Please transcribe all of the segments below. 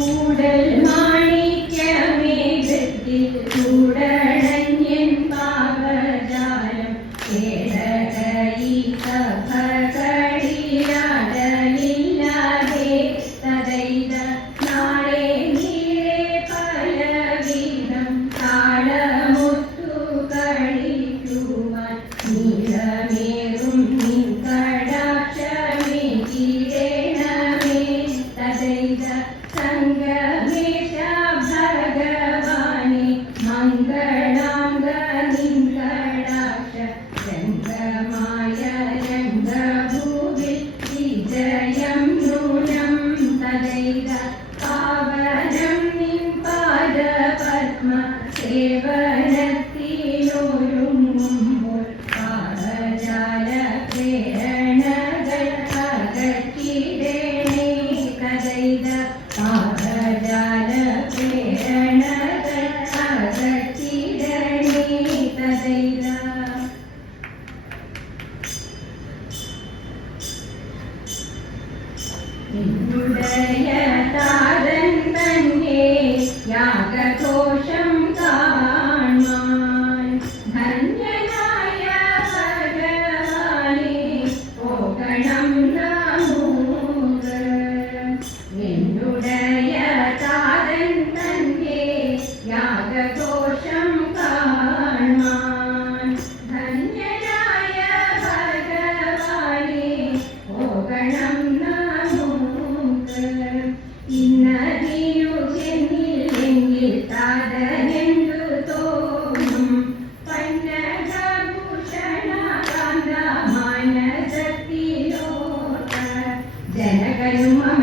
കൂടൽ മാണിക്യമേഘത്തിൽ കൂടൽ செய்த பாகஜால பேரணகள் அகற்றிடனே உடைய தாதன் தன்னே யாக கோஷ ജനകനും മമ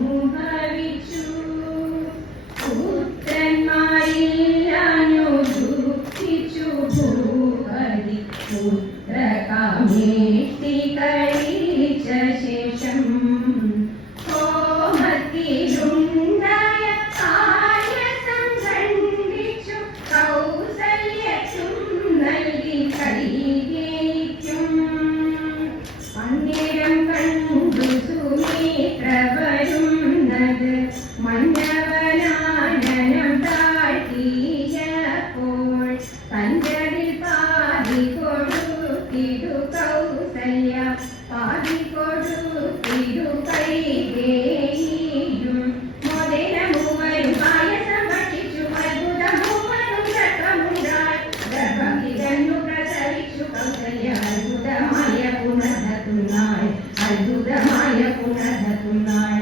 அற்புதமாய குணதத்துனாய் அற்புதமாய குணதத்துனாய்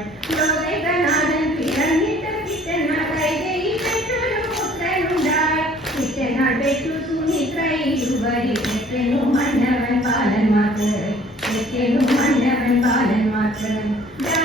রাখবেন